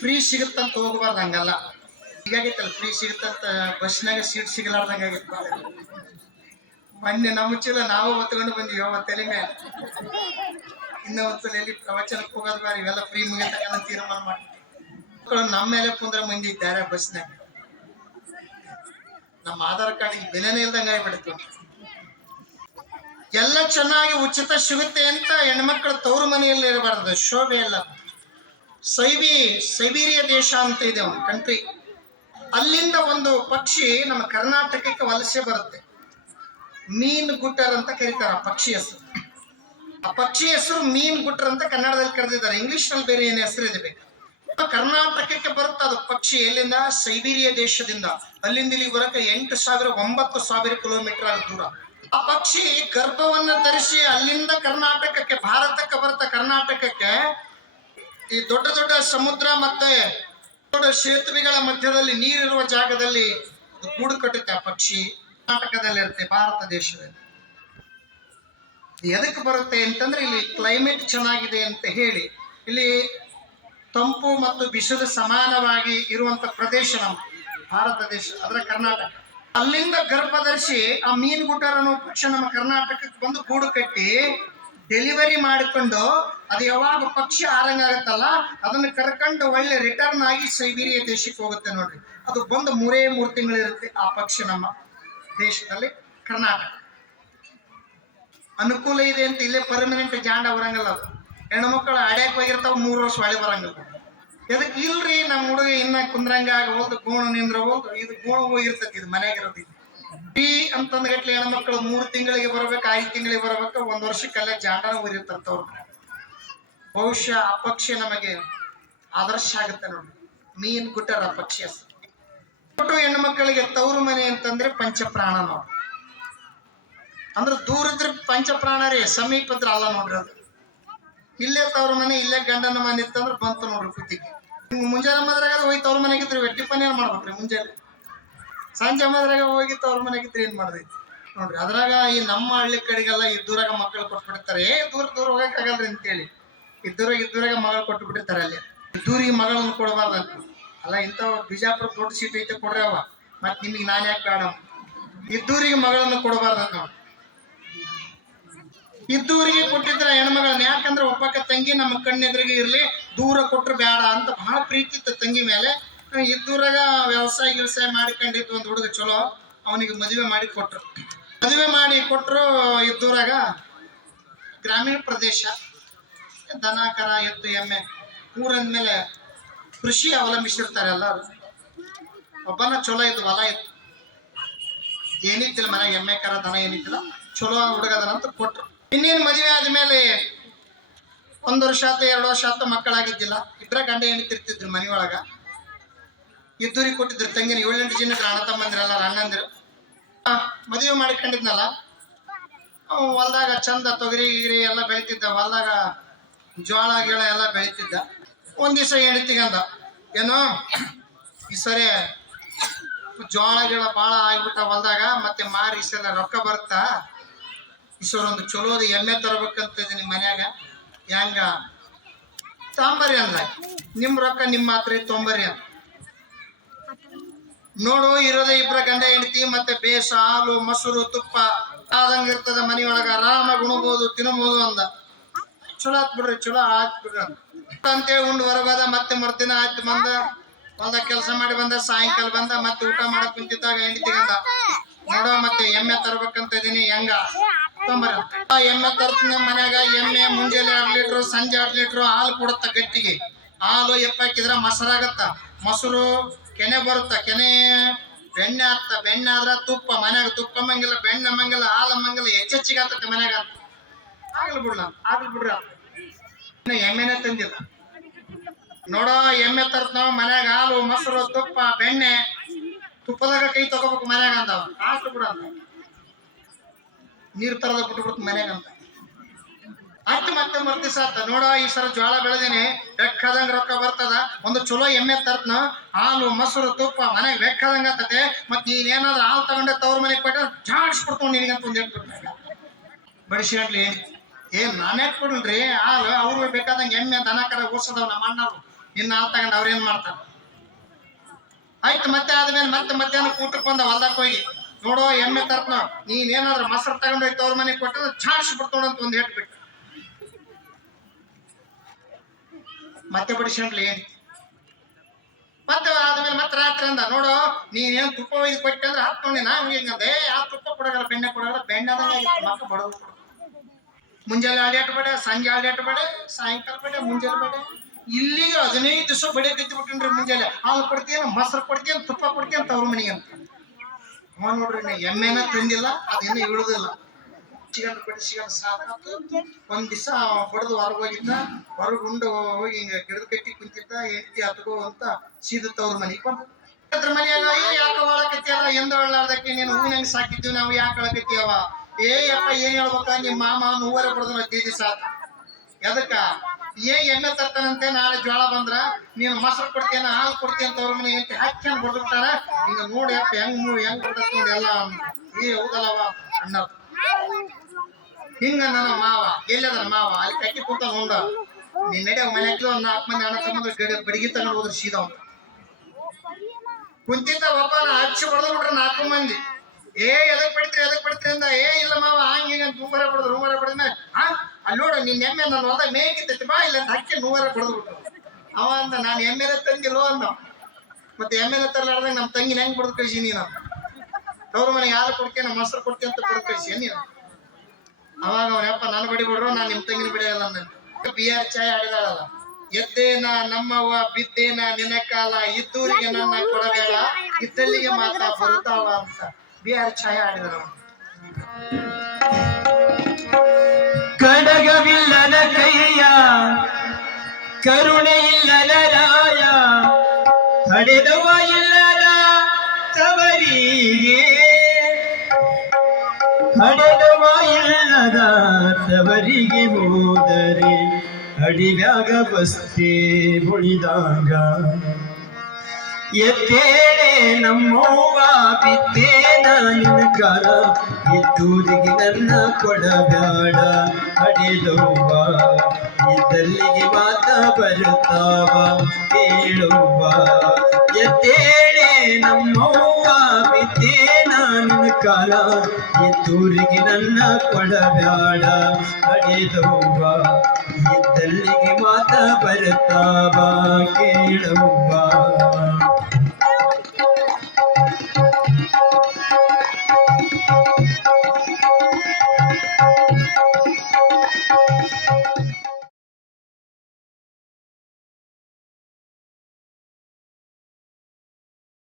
Free ಸಿಗುತ್ತಂತ ಹೋಗಬಾರ್ದು, ಹಂಗಲ್ಲ. ಹೀಗಾಗೈತಲ್ಲ, free ಸಿಗುತ್ತಂತ ಬಸ್ನಾಗ seat ಸಿಗಲಾರ್ದಂಗ ಆಗೈತೆ. ಮೊನ್ನೆ ನಮ್ಮ ಚೀಲ ನಾವು ಹೊತ್ಕೊಂಡು ಬಂದಿವಿ ತಲೆ ಮೇಲೆ. ಇನ್ನ ಒಂದ್ಸಲ ಎಲ್ಲಿ ಪ್ರವಚನಕ್ಕೆ ಹೋಗೋದು ಬಾರಿ, ಇವೆಲ್ಲ ಫ್ರೀ ಮುಗಿತಕ್ಕಂತ ತೀರ್ಮಾನ ಮಾಡಿ ನಮ್ಮ ಮೇಲೆ ಕುಂದ್ರ ಮಂದಿ ಇದ್ದಾರೆ ಬಸ್ನಾಗ. ನಮ್ಮ ಆಧಾರ್ ಕಾರ್ಡ್ ಬೆಲೆನೇ ಇಲ್ದಂಗ ಆಗ್ಬಿಡ್ತು. ಎಲ್ಲ ಚೆನ್ನಾಗಿ ಉಚಿತ ಸಿಗುತ್ತೆ ಅಂತ ಹೆಣ್ಮಕ್ಳು ತವರು ಮನೆಯಲ್ಲಿ ಇರಬಾರ್ದು, ಶೋಭೆ ಎಲ್ಲ. ಸೈಬೀರಿಯಾ ದೇಶ ಅಂತ ಇದೆ ಒಂದು ಕಂಟ್ರಿ, ಅಲ್ಲಿಂದ ಒಂದು ಪಕ್ಷಿ ನಮ್ಮ ಕರ್ನಾಟಕಕ್ಕೆ ವಲಸೆ ಬರುತ್ತೆ. ಮೀನ್ ಗುಟ್ಟರ್ ಅಂತ ಕರೀತಾರೆ ಆ ಪಕ್ಷಿ ಹೆಸರು. ಆ ಪಕ್ಷಿ ಹೆಸರು ಮೀನ್ ಗುಟ್ಟರ್ ಅಂತ ಕನ್ನಡದಲ್ಲಿ ಕರೆದಿದ್ದಾರೆ, ಇಂಗ್ಲಿಷ್ ನಲ್ಲಿ ಬೇರೆ ಏನು ಹೆಸರು ಇದೆ ಬೇಕು. ಕರ್ನಾಟಕಕ್ಕೆ ಬರುತ್ತೆ ಅದು ಪಕ್ಷಿ. ಎಲ್ಲಿಂದ? ಸೈಬೀರಿಯಾ ದೇಶದಿಂದ. ಅಲ್ಲಿಂದ ಇಲ್ಲಿ ಬರಕ್ಕೆ 8,000-9,000 ಕಿಲೋಮೀಟರ್ ಆಗ ದೂರ. ಆ ಪಕ್ಷಿ ಗರ್ಭವನ್ನ ಧರಿಸಿ ಅಲ್ಲಿಂದ ಕರ್ನಾಟಕಕ್ಕೆ, ಭಾರತಕ್ಕೆ ಬರುತ್ತೆ. ಕರ್ನಾಟಕಕ್ಕೆ ಈ ದೊಡ್ಡ ದೊಡ್ಡ ಸಮುದ್ರ ಮತ್ತೆ ದೊಡ್ಡ ಸೇತುವೆಗಳ ಮಧ್ಯದಲ್ಲಿ ನೀರಿರುವ ಜಾಗದಲ್ಲಿ ಗೂಡು ಕಟ್ಟುತ್ತೆ ಆ ಪಕ್ಷಿ. ಕರ್ನಾಟಕದಲ್ಲಿ ಇರುತ್ತೆ, ಭಾರತ ದೇಶದಲ್ಲಿ. ಎದಕ್ಕೆ ಬರುತ್ತೆ ಅಂತಂದ್ರೆ ಇಲ್ಲಿ ಕ್ಲೈಮೇಟ್ ಚೆನ್ನಾಗಿದೆ ಅಂತ ಹೇಳಿ. ಇಲ್ಲಿ ತಂಪು ಮತ್ತು ಬಿಸಿಲು ಸಮಾನವಾಗಿ ಇರುವಂತ ಪ್ರದೇಶ ನಮ್ಮ ಭಾರತ ದೇಶ, ಅದರ ಕರ್ನಾಟಕ. ಅಲ್ಲಿಂದ ಗರ್ಭಧರಿಸಿ ಆ ಮೀನುಗುಟ್ಟರ್ ಅನ್ನೋ ಪಕ್ಷಿ ನಮ್ಮ ಕರ್ನಾಟಕಕ್ಕೆ ಬಂದು ಗೂಡು ಕಟ್ಟಿ ಡೆಲಿವರಿ ಮಾಡಿಕೊಂಡು ಅದು ಯಾವಾಗ ಪಕ್ಷಿ ಆರಂಗಾಗತ್ತಲ್ಲ ಅದನ್ನು ಕರ್ಕೊಂಡು ಒಳ್ಳೆ ರಿಟರ್ನ್ ಆಗಿ ಸೈಬೀರಿಯಾ ದೇಶಕ್ಕೆ ಹೋಗುತ್ತೆ ನೋಡ್ರಿ. ಅದು ಬಂದು 3 ತಿಂಗಳಿರುತ್ತೆ ಆ ಪಕ್ಷಿ ನಮ್ಮ ದೇಶದಲ್ಲಿ. ಕರ್ನಾಟಕ ಅನುಕೂಲ ಇದೆ ಅಂತ ಇಲ್ಲೇ ಪರ್ಮನೆಂಟ್ ಜಾಂಡ ಬರಂಗಲ್ಲ. ಅದು ಹೆಣ್ಮಕ್ಳು ಅಡ್ಯಾಕ್ ಹೋಗಿರ್ತಾವ, 3 ವರ್ಷ ಹೊಳೆ ಬರಂಗಿಲ್ಲ. ಎದಕ್ಕೆ? ಇಲ್ರಿ ನಮ್ಮ ಹುಡುಗ ಇನ್ನ ಕುಂದ್ರಂಗ ಹೋದ್ ಗೋಣ ನಿಂದ್ರ ಹೋದ್, ಇದು ಗೋಣ ಹೋಗಿರ್ತೈತಿ, ಇದು ಮನೆಯಾಗಿರೋದು. ಫ್ರೀ ಅಂತಂದ ಗಟ್ಲೆ ಹೆಣ್ಮಕ್ಳು 3 ತಿಂಗಳಿಗೆ ಬರ್ಬೇಕು, 5 ತಿಂಗಳಿಗೆ ಬರ್ಬೇಕು, 1 ವರ್ಷಕ್ಕೆಲ್ಲ ಜಾಂಡನ ಹೋಗಿರ್ತವ್ರ. ಬಹುಶಃ ಆ ಪಕ್ಷಿ ನಮಗೆ ಆದರ್ಶ ಆಗುತ್ತೆ ನೋಡಿ, ಮೀನ್ ಗುಟ್ಟರ್ ಆ ಪಕ್ಷಿ ಹೆಸರು. ಹೆಣ್ಣು ಮಕ್ಕಳಿಗೆ ತವರು ಮನೆ ಅಂತಂದ್ರೆ ಪಂಚಪ್ರಾಣ ನೋಡಿ. ಅಂದ್ರೆ ದೂರ ಇದ್ರೆ ಪಂಚಪ್ರಾಣ ರೀ, ಸಮೀಪ ಇದ್ರೆ ಅಲ್ಲ ನೋಡ್ರಿ. ಅದು ಇಲ್ಲೇ ತವ್ರ ಮನೆ, ಇಲ್ಲೇ ಗಂಡನ ಮನೆ ಇತ್ತಂದ್ರೆ ಬಂತು ನೋಡ್ರಿ ಕುತ್ತಿಗೆ. ಮುಂಜಾನೆ ಮದ್ರಾಗ ಹೋಗಿ ತವ್ರ ಮನೆಗಿದ್ರಿ ವೆಟ್ಟಿ ಪನಿ ಏನ್ ಮಾಡ್ಬೇಕ್ರಿ? ಮುಂಜಾನೆ ಸಂಜೆ ಮದ್ರಾಗ ಹೋಗಿ ತವ್ರ ಮನೆಗಿದ್ರಿ ಏನ್ ಮಾಡ್ದೈತಿ ನೋಡ್ರಿ. ಅದ್ರಾಗ ಈ ನಮ್ಮ ಹಳ್ಳಿ ಕಡೆಗೆಲ್ಲ ಇದ್ದೂರಾಗ ಮಕ್ಕಳು ಕೊಟ್ಬಿಡ್ತಾರೆ. ದೂರ ಹೋಗಕ್ಕಾಗಲ್ರಿ ಅಂತೇಳಿ ಇದ್ದೂರಾಗ ಮಗಳು ಕೊಟ್ಟು ಬಿಟ್ಟಿರ್ತಾರೆ. ಅಲ್ಲಿ ಇದ್ದೂರಿಗೆ ಮಗಳನ್ನ ಕೊಡಬಾರ್ದಂತ. ಅಲ್ಲ, ಇಂಥವ್ ಬಿಜಾಪುರ ದೊಡ್ಡ ಸೀಟ್ ಐತೆ ಕೊಡ್ರಿ ಅವ, ಮತ್ ನಿಮಗೆ ನಾನು ಯಾಕೆ ಬೇಡ? ಇದ್ದೂರಿಗೆ ಮಗಳನ್ನ ಕೊಡಬಾರ್ದಂತ ನಾವು. ಇದ್ದೂರಿಗೆ ಕೊಟ್ಟಿದ್ರೆ ಹೆಣ್ಮಗಳನ್ನ, ಯಾಕಂದ್ರೆ ಒಬ್ಬಕ್ಕ ತಂಗಿ ನಮ್ಮ ಕಣ್ಣೆದ್ರಿಗೆ ಇರ್ಲಿ, ದೂರ ಕೊಟ್ರು ಬೇಡ ಅಂತ ಬಹಳ ಪ್ರೀತಿ ಇತ್ತು ತಂಗಿ ಮೇಲೆ. ಇದ್ದೂರಾಗ ವ್ಯವಸಾಯ ಮಾಡಿಕೊಂಡಿದ್ದು ಒಂದು ಹುಡುಗ ಚಲೋ, ಅವನಿಗೆ ಮದುವೆ ಮಾಡಿ ಕೊಟ್ರು. ಇದ್ದೂರಾಗ ಗ್ರಾಮೀಣ ಪ್ರದೇಶ, ದನ ಕರ ಎತ್ತು ಎಮ್ಮೆ ಊರಂದ್ಮೇಲೆ ಕೃಷಿ ಅವಲಂಬಿಸಿರ್ತಾರೆ ಎಲ್ಲರೂ. ಒಬ್ಬನ ಚಲೋ ಇದ್ದು ಹೊಲ ಇತ್ತು, ಏನಿತ್ತಿಲ್ಲ ಮನೆಗೆ, ಎಮ್ಮೆ ಕರ ದನ ಏನಿತ್ತಿಲ್ಲ, ಚಲೋ ಹುಡುಗದನ ಅಂತ ಕೊಟ್ರು. ಇನ್ನೇನು ಮದುವೆ ಆದ್ಮೇಲೆ 1 ವರ್ಷ ಆಯ್ತು, 2 ವರ್ಷ ಆಯ್ತು, ಮಕ್ಕಳಾಗಿದ್ದಿಲ್ಲ. ಇಬ್ಬರ ಗಂಡ ಹೆಣ್ತಿರ್ತಿದ್ರು ಮನೆಯೊಳಗ. ಇದ್ದೂರಿಗೆ ಕೊಟ್ಟಿದ್ರು ತಂಗಿನ. 7-8 ಜನ ಅಣ್ಣ ತಮ್ಮಂದಿರಲ್ಲ, ಅಣ್ಣಂದಿರು. ಮದುವೆ ಮಾಡಿಕೊಂಡಿದ್ನಲ್ಲ, ಹೊಲ್ದಾಗ ಚಂದ ತೊಗರಿ ಗಿರಿ ಎಲ್ಲ ಬೆಳಿತಿದ್ದ, ಹೊಲ್ದಾಗ ಜೋಳ ಗಿಳ ಎಲ್ಲ ಬೆಳಿತಿದ್ದ. ಒಂದ್ ದಿವಸ ಹೆಣ್ತಿಗಂದ, ಏನೋ ಈ ಸರಿ ಜೋಳ ಗಿಳ ಭಾಳ ಆಗ್ಬಿಟ್ಟ ಹೊಲ್ದಾಗ, ಮತ್ತೆ ಮಾರಿ ಈ ಸಲ ರೊಕ್ಕ ಬರುತ್ತಾ, ಈಶ್ವರ ಒಂದು ಚಲೋದು ಎಮ್ಮೆ ತರಬೇಕಂತ ಇದೀನಿ ಮನ್ಯಾಗ, ಹೆಂಗ ತಾಂಬರಿ ಅಂದ. ನಿಮ್ ರೊಕ್ಕ ನಿಮ್ಮ ಮಾತ್ರ ತೊಂಬರಿ ಅಂತ. ನೋಡು, ಇರೋದೇ ಇಬ್ಬರ ಗಂಡ ಹೆಂಡತಿ, ಮತ್ತೆ ಬೇಸ ಹಾಲು ಮೊಸರು ತುಪ್ಪ ಆದಂಗ ಇರ್ತದ ಮನೆಯೊಳಗ, ಆರಾಮಾಗಿ ಉಣ್ಬೋದು ತಿನ್ಬೋದು ಅಂದ. ಚಲೋ ಆತ್ ಬಿಡ್ರಿ ಅಂತೇಳಿ ಉಂಡು ಹೊರಗೋದ. ಮತ್ತೆ ಮರ್ದಿನ ಆಯ್ತು ಬಂದ, ಹೊಲ್ದಾಗ ಕೆಲಸ ಮಾಡಿ ಬಂದ, ಸಾಯಂಕಾಲ ಬಂದ, ಮತ್ತೆ ಊಟ ಮಾಡಕ್ ಕುಂತಿದ್ದಾಗ ಹೆಂಡತಿಗಂದ, ನೋಡೋ ಮತ್ತೆ ಎಮ್ಮೆ ತರ್ಬೇಕಂತ ಇದೀನಿ, ಹೆಂಗ ತೊಂಬರ. ಎಮ್ಮೆ ತರ್ತೀನಿ ಮನ್ಯಾಗ. ಎಮ್ಮೆ ಮುಂಜಾನೆ 2 ಲೀಟ್ರು, ಸಂಜೆ 2 ಲೀಟ್ರು ಹಾಲು ಕೊಡುತ್ತ ಗಟ್ಟಿಗೆ. ಹಾಲು ಎಪ್ಪಾಕಿದ್ರ ಮೊಸರಾಗತ್ತ, ಮೊಸರು ಕೆನೆ ಬರುತ್ತ, ಕೆನೆ ಬೆಣ್ಣೆ ಆಗ್ತ, ಬೆಣ್ಣೆ ಆದ್ರ ತುಪ್ಪ. ಮನ್ಯಾಗ ತುಪ್ಪ ಅಮ್ಮಂಗಿಲ್ಲ, ಬೆಣ್ಣೆ ಅಮ್ಮಂಗಿಲ್ಲ, ಹಾಲು ಅಮ್ಮಂಗಿಲ್ಲ, ಹೆಚ್ಚೆಚ್ಚಿಗೆ ಆಗ್ತದೆ ಮನ್ಯಾಗ. ಆಗ್ಲಿ ಬಿಡ್ರಿ ಎಮ್ಮೆನೆ ತಂದಿಲ್ಲ. ನೋಡೋ ಎಮ್ಮೆ ತರ್ತ ನಾವು ಮನ್ಯಾಗ, ಹಾಲು ಮೊಸರು ತುಪ್ಪ ಬೆಣ್ಣೆ, ತುಪ್ಪದಾಗ ಕೈ ತಗೋಬೇಕು ಮನ್ಯಾಗ ಅಂದವ. ಆಗ್ಲಿ ಬಿಡ ಅಂತ ನೀರ್ ತರದ ಬಿಟ್ಬಿಡ್ತು ಮನ್ಯಾಗ ಅಂತ. ಮತ್ತೆ ಮರ್ದಿಸ ಆತ, ನೋಡೋ ಈ ಸರ ಜೋಳ ಬೆಳೆದೇನೆ, ಬೇಕಾದಂಗ ರೊಕ್ಕ ಬರ್ತದ, ಒಂದು ಚಲೋ ಎಮ್ಮೆ ತರ್ತನ, ಹಾಲು ಮೊಸರು ತುಪ್ಪ ಮನೆಗೆ ಬೇಕಾದಂಗ ಆತತೆ. ಮತ್ ನೀನೇನಾದ್ರು ಹಾಲು ತಗೊಂಡೆ ತವ್ರ ಮನೆಗೆ ಕೊಟ್ಟ ಜಾಡಿಸ್ಬಿಡ್ತಾವ್ ನಿನಗಂತ ಒಂದ್ ಹೇಳ್ಬಿಟ್ಟಾಗ ಬಡಿಸಿಡ್ಲಿ. ನಾನೇ ಕೊಡಲ್ರಿ ಹಾಲು, ಅವ್ರು ಬೇಕಾದಂಗ ಎಮ್ಮೆ ದನ ಕರ ಓಸದವ್ ನಮ್ಮ ಅಣ್ಣವ್ರು. ಇನ್ನು ಹಾಲು ತಗೊಂಡು ಅವ್ರೇನ್ ಮಾಡ್ತಾರ. ಆಯ್ತು ಮತ್ತೆ ಆದ್ಮೇಲೆ ಮತ್ತೆ ಮಧ್ಯಾಹ್ನ ಊಟಕ್ಕೆ ಬಂದ ಹೊಲ್ದಕ್ಕೆ ಹೋಗಿ ನೋಡೋ ಎಮ್ಮೆ ತರ್ತ ನೀನ್ ಏನಾದ್ರು ಮೊಸರು ತಗೊಂಡೋಯ್ತು ಅವ್ರ ಮನೆಗೆ ಕೊಟ್ಟರೆ ಚಾನ್ಸ್ ಬಿಡ್ತೋಣಂತ ಒಂದ್ ಹೇಟ್ ಬಿಟ್ಟು ಮತ್ತೆ ಬಿಡಿಸ್ಕೊಂಡ್ಲಿ ಏನ್ ಮತ್ತೆ ಆದ್ಮೇಲೆ ಮತ್ತೆ ರಾತ್ರಿ ಅಂದ ನೋಡು ನೀನೇನ್ ತುಪ್ಪ ಒಯ್ದು ಕೊಟ್ಟೆ ಅಂದ್ರೆ ಹಾಕ್ಕೊಂಡಿ ನಾವು ಹಿಂಗಂದೆ ಆ ತುಪ್ಪ ಕೊಡಗಲ್ಲ ಬೆಣ್ಣೆ ಕೊಡಗಲ್ಲ ಬೆಣ್ಣದಾಗ ಮಕ್ಕ ಬಡವು ಮುಂಜಾನೆ ಆಡೇಟ್ ಬೇಡ ಸಂಜೆ ಆಡೇಟ್ ಬೇಡ ಸಾಯಂಕಾಲ ಬೇಡ ಮುಂಜಾನೆ ಬೇಡ ಇಲ್ಲಿಗೆ 15 ದಿವಸ ಬಡಿ ಕತ್ತಿ ಬಿಟ್ಟಿನ್ರಿ. ಮುಂಜಾನೆ ಹಾಲು ಕೊಡ್ತೀಯ ಮೊಸರು ಕೊಡ್ತೀಯ ತುಪ್ಪ ಕೊಡ್ತೀಯ ಅಂತ ಅವ್ರ ಮನೆಗೆ ಅಂತ ಅವ ನೋಡ್ರಿ ನಾ ಎಮ್ಮೆನ ತಿಂದಿಲ್ಲ ಅದೇನು ಇಳುದಿಲ್ಲ ಚಿಕನ್ ಬಡಿಸಿಕೊಂಡು ಸಾಕಾತು. ಒಂದ್ ದಿವಸ ಹೊಡೆದು ಹೊರಗೆ ಹೋಗಿದ್ದ ಹೊರಗೆ ಉಂಡು ಹೋಗಿ ಹಿಂಗ ಗಿಡದ ಕಟ್ಟಿ ಕುಂತಿದ್ದ ಹೆಂಡತಿ ಹತ್ಕೋ ಅಂತ ಸೀದತ್ತ ಅವ್ರ ಮನೆಗೆ ಬಂದು ಅದ್ರ ಮನೆಯಾಗ ಯಾಕೆ ಒಳಕತ್ತಿಯಲ್ಲ ಎಂದ ಒಳ್ಳಾರ್ದಕ್ಕೆ ನೀನು ಹೂವಿನ ಹೆಂಗ್ ಸಾಕಿದ್ದೀವಿ ನಾವು ಯಾಕೆ ಒಳಕತ್ತೀಯವ ಅಪ್ಪ ಏನ್ ಹೇಳ್ಬೇಕ ನಿಮ್ಮ ಮಾಮ ಹೂವರೆ ಬಿಡದ್ರ ದಿವಸ ಎದಕ್ಕ ಎಣ್ಣೆ ತರ್ತಾನಂತೆ ನಾಳೆ ಜ್ವಾಳ ಬಂದ್ರ ನೀನು ಮೊಸರು ಕೊಡ್ತೇನ ಹಾಲು ಕೊಡ್ತೀಯ ಅಂತ ಅವ್ರ ಮನೆಗೆ ಅಂತ ಹಾಕ್ಯಂಡ್ ಬಿಡ್ತಾರ. ಹಿಂಗ ನೋಡಿ ಅಪ್ಪ ಹೆಂಗ್ ಬಿಡ್ತತ್ ನೋಡಿ ಎಲ್ಲ ಹೌದಲ್ಲವ ಅಣ್ಣ ಹಿಂಗ ನನ್ನ ಮಾವ ಎಲ್ಲದ ಮಾವ ಅಲ್ಲಿ ಕಟ್ಟಿ ಕೂತ ನೋಡ ನೀನ್ ನಡೆ ಮನೆ ಒಂದ್ 4 ಮಂದಿ ಅಣ್ಣ ತಮ್ಮ ಬಡಿಗೆ ತಗೊಂಡು ಹೋದ್ರ ಸೀದಾ ಅಂತ ಕುಂತಿದ್ದ ಒಬ್ಬನ ಹಚ್ಚಿ ಹೊಡೆದು ಬಿಟ್ರ 4 ಮಂದಿ ಎದಕ್ ಪಡಿತ್ರಿ ಅಂದ ಇಲ್ಲ ಮಾವ ಹಂಗ ಹಿಂಗ ಹೂವರೆ ಬಿಡದ್ಮೇಲೆ ಅಲ್ಲಿ ನೋಡು ನಿನ್ ಎಮ್ಮೆ ನನ್ನ ಹೊಲ್ದಾಗ ಮೇಗಿತ್ತೈತಿ ಬಾ ಇಲ್ಲ ಅಂತ ಹಕ್ಕಿ ಹೂವರೆ ಬಿಡದ್ ಬಿಟ್ರು. ಅವ ಅಂತ ನಾನು ಎಮ್ಮೆಲೆ ತಂಗಿಲ್ವ ಅಂದ. ಮತ್ತೆ ಎಮ್ಮೆಲೆ ತರಲಾರ್ದಾಗ ನಮ್ಮ ತಂಗಿನ ಹೆಂಗ್ ಬಿಡದ್ ಕಳಿಸಿ ನೀನು ಅವ್ರ ಮನೆಗೆ ಹಾಲು ಕೊಡ್ತೇನೆ ಮೊಸರು ಕೊಡ್ತೀನಿ ಅಂತ ಬಿಡದ್ ಕಳಿಸಿ ನೀನು. ಅವಾಗ ಅವನಪ್ಪ ನಾನು ಬಡಿಬಿಡ್ರು ನಾನು ನಿಮ್ ತಂಗಿನ ಬಿಡಿಯಲ್ಲ ಅಂದ. ಬಿಆರ್ ಚಾಯ್ ಆಡಿದಾಳಲ್ಲ ಎದ್ದೇನ ನಮ್ಮವ್ವ ಬಿದ್ದೇನ ನಿನ್ನ ಕಾಲ ಇದ್ದೂರಿಗೆ ನನ್ನ ಕೊಡಬೇಡ ಇದ್ದಲ್ಲಿಗೆ ಮಾತಾ ಬರುತ್ತಾವ ಅಂತ ಬಿಆರ್ ಛಾಯಾ ಆಡಿದರು. ಕಡಗವಿಲ್ಲದ ಕೈಯ ಕರುಣೆ ಇಲ್ಲದ ರಾಯ ಹಡೆದವ ಇಲ್ಲದ ತವರಿಗೆ ಹಡೆದವ ಇಲ್ಲದ ತವರಿಗೆ ಹೋದರೆ ಅಡಿವ್ಯಾಗ ಬಸ್ತಿ ಮುಳಿದಾಗ ಎತ್ತೇಳೆ ನಮ್ಮವ್ವ ಬಿದ್ದೇನ ನಿನ್ನ ಕಾಲ ಇದ್ದೂರಿಗೆ ನನ್ನ ಕೊಡಬ್ಯಾಡ ಹಡೆದವ್ವ ಇದ್ದಲ್ಲಿಗೆ ಮಾತ ಬರ್ತಾವ ಕೇಳುವ ಎತ್ತೇಳೆ ನಮ್ಮವ್ವ ಬಿದ್ದೇನ ನಿನ್ನ ಕಾಲ ಇದ್ದೂರಿಗೆ ನನ್ನ ಕೊಡಬ್ಯಾಡ ಹಡೆದವ್ವ ಇದ್ದಲ್ಲಿಗೆ ಮಾತ ಬರ್ತಾವ ಕೇಳುವ